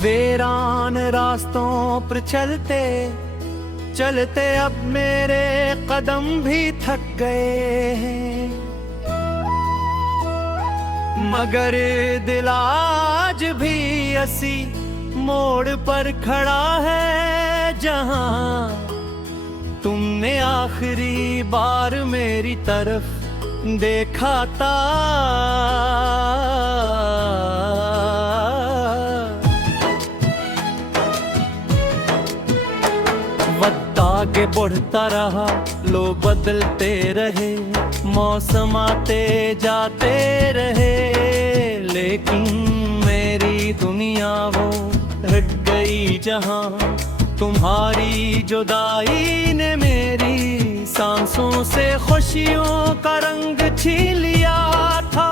वीरान रास्तों पर चलते चलते अब मेरे कदम भी थक गए हैं, मगर दिल आज भी असी मोड़ पर खड़ा है जहां तुमने आखिरी बार मेरी तरफ देखा था। वक्त आगे बढ़ता रहा, लोग बदलते रहे, मौसम आते जाते रहे, लेकिन मेरी दुनिया वो रह गई जहां तुम्हारी जुदाई ने मेरी सांसों से खुशियों का रंग छीन लिया था।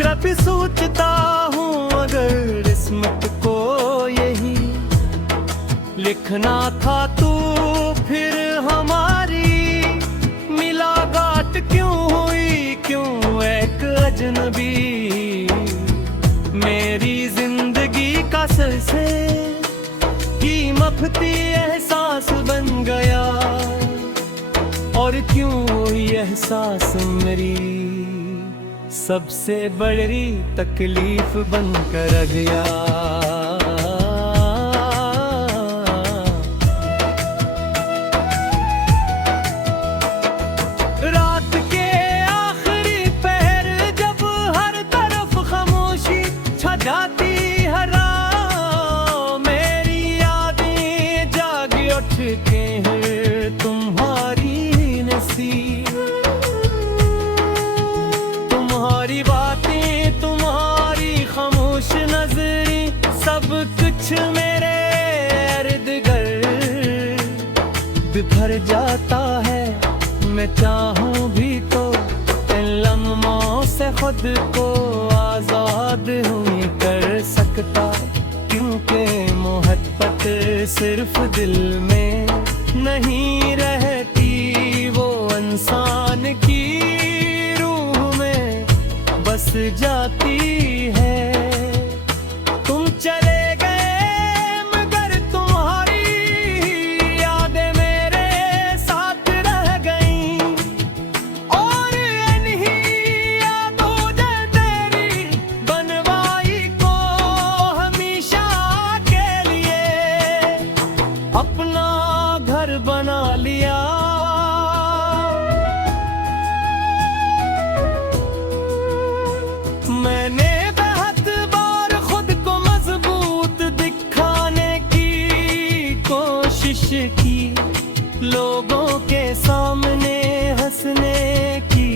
कभी सोचता हूँ अगर किस्मत को यही लिखना था तो फिर हमारी मुलाकात क्यों हुई, क्यों एक अजनबी मेरी जिंदगी का सबसे कीमती एहसास बन गया, और क्यों ये एहसास मेरी सबसे बड़ी तकलीफ बनकर रह गया। रात के आखिरी पहर जब हर तरफ खामोशी छा जाती है, मेरी यादें जाग उठते हैं तुम्हारी नसीब, तुम्हारी बातें, तुम्हारी खामोश नजरी, सब कुछ मेरे इर्द गिर्द बिखर जाता है। मैं चाहूं भी तो इन लम्हों से खुद को आजाद नहीं कर सकता, क्योंकि मोहब्बत सिर्फ दिल में नहीं रहती, वो इंसान की रूह में बस जाती है। तुम चले गए मगर तुम्हारी यादें मेरे साथ रह गईं, और इन्हीं यादों ने तेरी बनवाई को हमेशा के लिए अपना घर बना लिया। मैंने बहुत बार खुद को मजबूत दिखाने की कोशिश की, लोगों के सामने हंसने की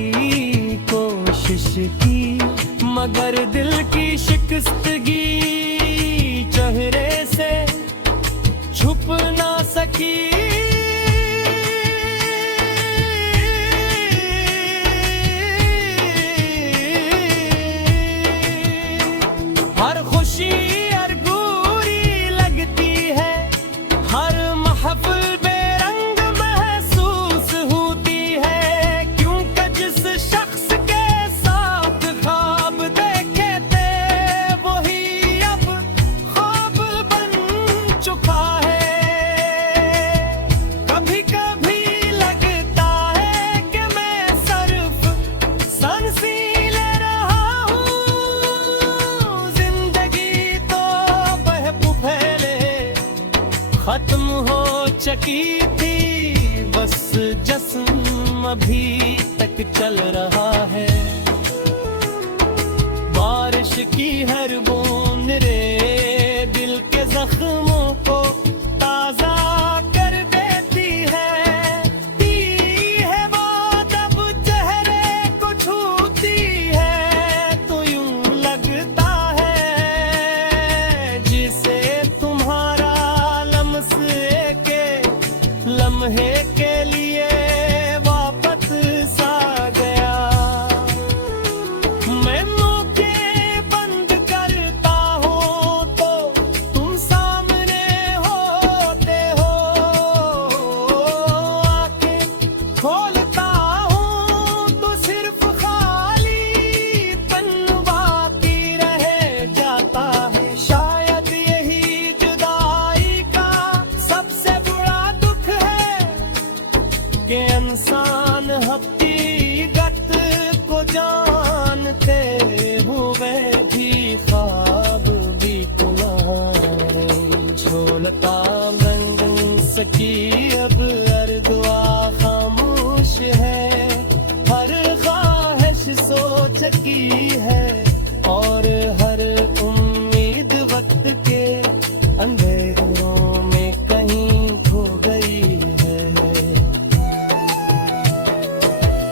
कोशिश की, मगर दिल की शिकस्तगी चेहरे से छुप ना सकी। हर खुशी हर बुरी लगती है, हर महफिल बेरंग महसूस होती है, क्योंकि जिस शख्स के साथ ख्वाब देखे थे वही अब ख्वाब बन चुका है। कभी कभी लगता है कि मैं सिर्फ सांसें ले रहा हूँ, जिंदगी तो बहबू फैले खत्म हो चुकी थी, बस जस्म अभी तक चल रहा है। बारिश की हर बूंद रे दिल के जख्मों को ताजा कर देती है, ती है बात अब चेहरे को छूती है, तो यूं लगता है जिसे तुम्हारा लम्हे के लिए वापस आ गया। मैं मौके बंद करता हूँ तो तुम सामने बोलता बन सकी अब हर दुआ खामोश है, हर ख्वाहिश सोच की है और हर उम्मीद वक्त के अंधेरों में कहीं खो गई है।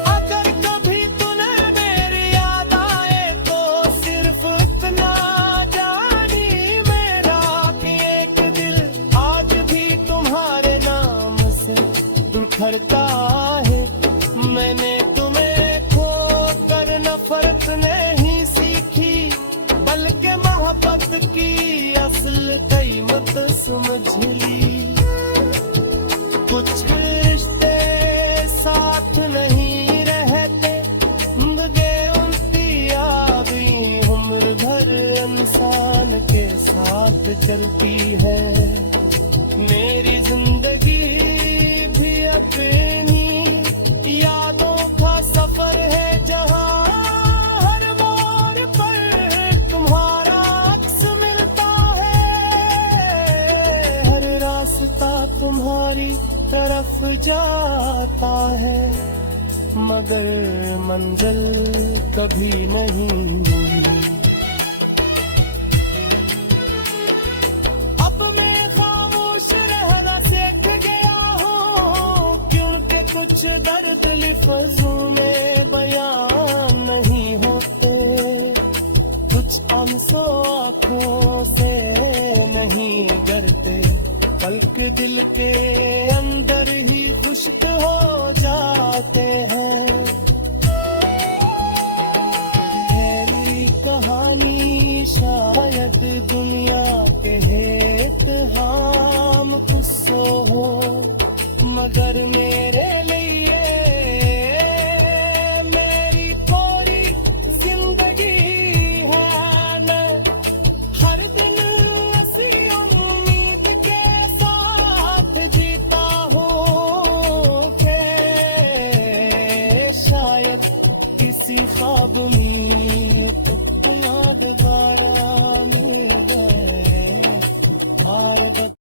अगर कभी तुम्हें मेरी याद आए तो सिर्फ इतना जानी मेरा कि एक दिल आज भी तुम्हारे नाम से दुखड़ता है। मैंने तुम्हें खो कर नफरत नहीं सीखी, बल्कि मोहब्बत की असल कीमत समझ ली। कुछ रिश्ते साथ नहीं रहते, जिंदगी उनकी यादें उम्र भर इंसान के साथ चलती है। मेरी जिंदगी भी अपनी यादों का सफर है, जहां हर मोड़ पर तुम्हारा अक्स मिलता है। हर रास्ता तुम्हारी तरफ जाता है, मगर मंजिल कभी नहीं। अब मैं खामोश रहना सीख गया हूँ, क्योंकि कुछ दर्द लफ्ज़ों में बयान नहीं होते, कुछ आंसू आँखों से नहीं गिरते, पलक दिल के अंदर ही खुश्क हो जाते हैं। गहरी कहानी शायद दुनिया के हेत हम कुछ हो, मगर मैं